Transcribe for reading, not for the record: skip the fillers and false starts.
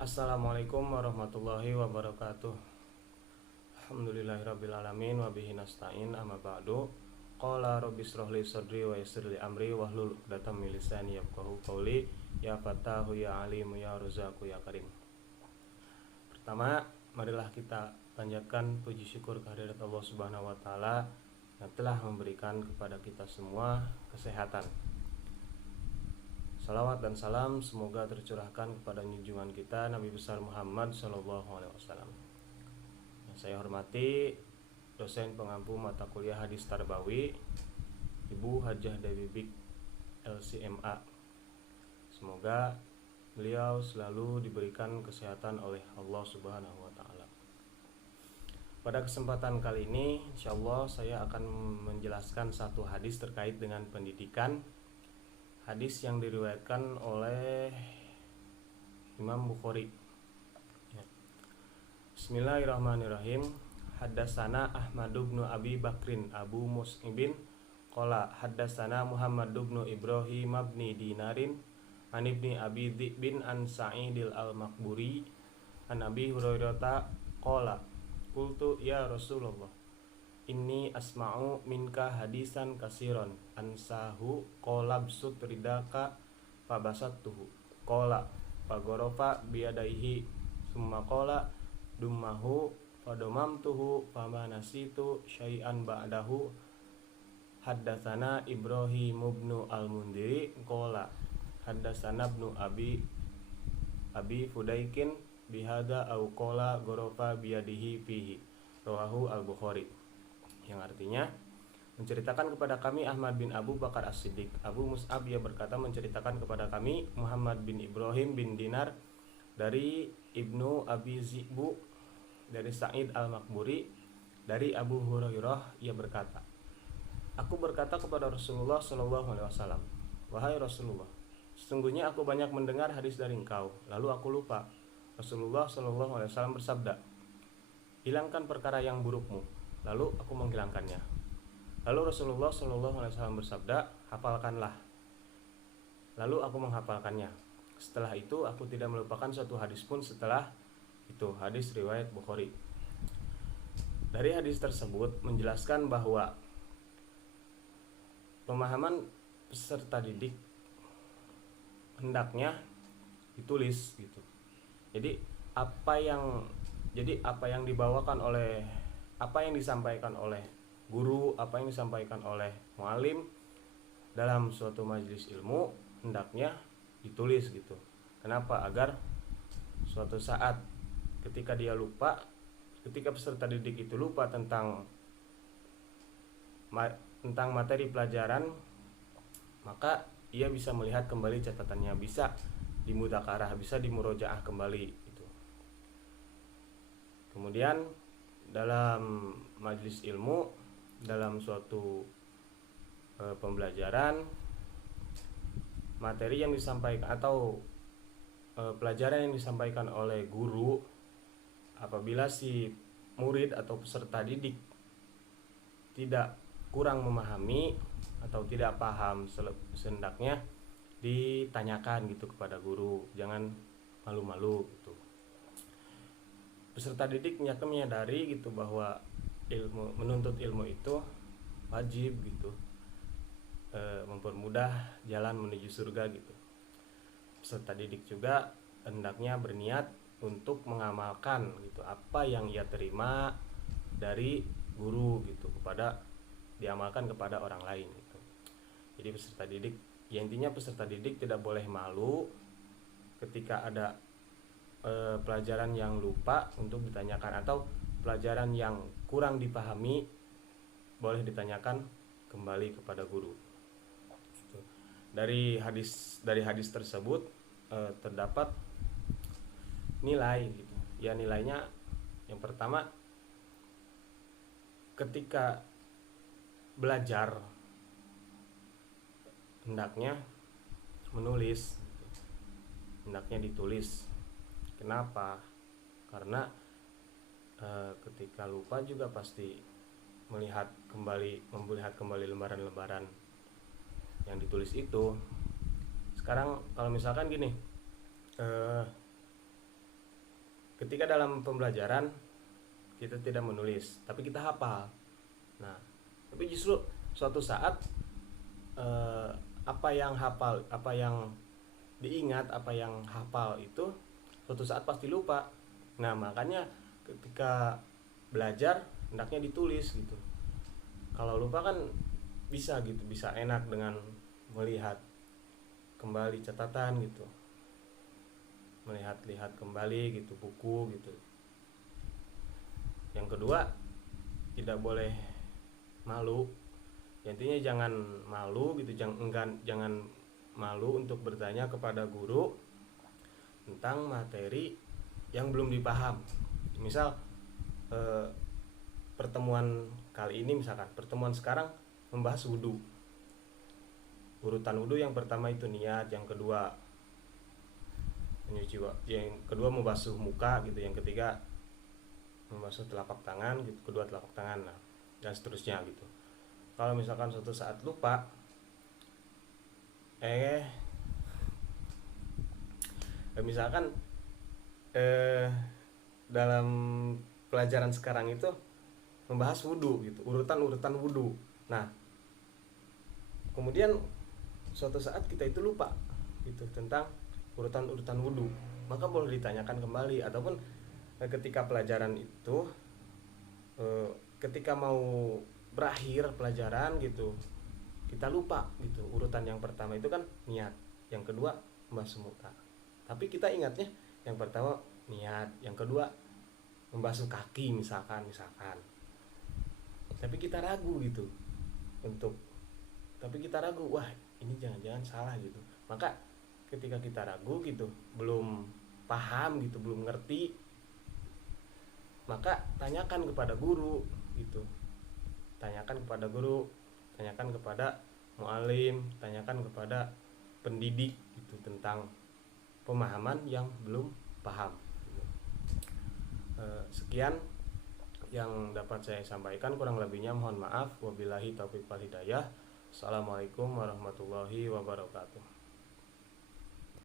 Assalamualaikum warahmatullahi wabarakatuh. Alhamdulillahirrabbilalamin wabihi nasta'in amma ba'du. Qala rabbi shrah li sadri wa yassir li amri wahlul 'uqdatam min lisani yafqahu qawli. Ya Fatahu ya Alimu ya Razzaqu ya Karim. Pertama, marilah kita panjatkan puji syukur kehadirat Allah Subhanahu wa taala yang telah memberikan kepada kita semua kesehatan. Salawat dan salam semoga tercurahkan kepada junjungan kita Nabi besar Muhammad SAW. Yang saya hormati dosen pengampu mata kuliah hadis Tarbawi, Ibu Hajah Dewi Bik LCMA. Semoga beliau selalu diberikan kesehatan oleh Allah Subhanahu wa taala. Pada kesempatan kali ini insyaallah saya akan menjelaskan satu hadis terkait dengan pendidikan. Hadis yang diriwayatkan oleh Imam Bukhari. Bismillahirrahmanirrahim. Haddatsana Ahmad bin Abi Bakrin Abu Mus'ibin qala haddatsana Muhammad bin Ibrahim bin Dinarin an ibni Abi Dzibin an Sa'idil Al-Maqburi an Abi Hurairah qala qultu ya Rasulullah inni asma'u minka hadisan kasiron ansahu qolab sutridaka fabasattuhu qola fagorofa biadaihi summa qola dummahu fadomamtuhu famanasitu syai'an ba'dahu. Haddatsana Ibrahim ibn al-Mundiri qola haddatsana ibnu Abi Fudaikin bihada au qola gorofa biadihi fihi rawahu al-Bukhari, yang artinya menceritakan kepada kami Ahmad bin Abu Bakar As-Siddiq. Abu Mus'ab ia berkata menceritakan kepada kami Muhammad bin Ibrahim bin Dinar dari Ibnu Abi Zibu dari Sa'id Al-Maqburi dari Abu Hurairah ia berkata, aku berkata kepada Rasulullah SAW, wahai Rasulullah, sesungguhnya aku banyak mendengar hadis dari engkau, lalu aku lupa. Rasulullah SAW bersabda, hilangkan perkara yang burukmu, lalu aku menghilangkannya. Lalu Rasulullah SAW bersabda, hafalkanlah. Lalu aku menghafalkannya. Setelah itu aku tidak melupakan suatu hadis pun setelah itu. Hadis riwayat Bukhari. Dari hadis tersebut menjelaskan bahwa pemahaman peserta didik hendaknya ditulis gitu. Jadi apa yang dibawakan oleh apa yang disampaikan oleh guru, apa yang disampaikan oleh mualim dalam suatu majelis ilmu hendaknya ditulis gitu. Kenapa? Agar suatu saat ketika peserta didik itu lupa tentang materi pelajaran, maka ia bisa melihat kembali catatannya, bisa dimudzakarah, bisa dimurojaah kembali gitu. Kemudian dalam majelis ilmu, dalam suatu pembelajaran, materi yang disampaikan atau pelajaran yang disampaikan oleh guru, apabila si murid atau peserta didik tidak kurang memahami atau tidak paham, sehendaknya ditanyakan gitu kepada guru, jangan malu-malu gitu. Peserta didik menyadari gitu bahwa menuntut ilmu itu wajib gitu, mempermudah jalan menuju surga gitu. Peserta didik juga hendaknya berniat untuk mengamalkan gitu apa yang ia terima dari guru gitu diamalkan kepada orang lain gitu. Jadi peserta didik, ya intinya peserta didik tidak boleh malu ketika ada pelajaran yang lupa untuk ditanyakan, atau pelajaran yang kurang dipahami boleh ditanyakan kembali kepada guru. Dari hadis tersebut terdapat nilai gitu. Ya, nilainya yang pertama, ketika belajar hendaknya menulis gitu. Hendaknya ditulis. Kenapa? Karena ketika lupa juga pasti melihat kembali lembaran-lembaran yang ditulis itu. Sekarang kalau misalkan gini, ketika dalam pembelajaran kita tidak menulis tapi kita hafal. Nah, tapi justru suatu saat apa yang hafal, apa yang diingat, apa yang hafal itu suatu saat pasti lupa. Nah, makanya ketika belajar hendaknya ditulis gitu. Kalau lupa kan bisa gitu, bisa enak dengan melihat kembali catatan gitu, melihat-lihat kembali gitu buku gitu. Yang kedua, tidak boleh malu. Intinya jangan malu gitu, jangan malu untuk bertanya kepada guru tentang materi yang belum dipaham. Misal pertemuan kali ini, misalkan pertemuan sekarang membahas wudhu, urutan wudhu yang pertama itu niat, yang kedua menyuci, yang kedua membasuh muka gitu, yang ketiga membasuh telapak tangan gitu, kedua telapak tangan, nah, dan seterusnya gitu. Kalau misalkan suatu saat lupa, misalkan dalam pelajaran sekarang itu membahas wudhu gitu, urutan wudhu. Nah, kemudian suatu saat kita itu lupa gitu tentang urutan wudhu, maka boleh ditanyakan kembali. Ataupun ketika pelajaran itu ketika mau berakhir pelajaran gitu, kita lupa gitu, urutan yang pertama itu kan niat, yang kedua membasuh muka, tapi kita ingatnya yang pertama niat, yang kedua membasuh kaki misalkan, tapi kita ragu gitu wah ini jangan-jangan salah gitu. Maka ketika kita ragu gitu, belum paham gitu, belum ngerti, maka tanyakan kepada guru gitu, tanyakan kepada mualim, tanyakan kepada pendidik gitu tentang pemahaman yang belum paham. Sekian yang dapat saya sampaikan, kurang lebihnya mohon maaf. Wabillahi taufiq wal hidayah. Assalamualaikum warahmatullahi wabarakatuh.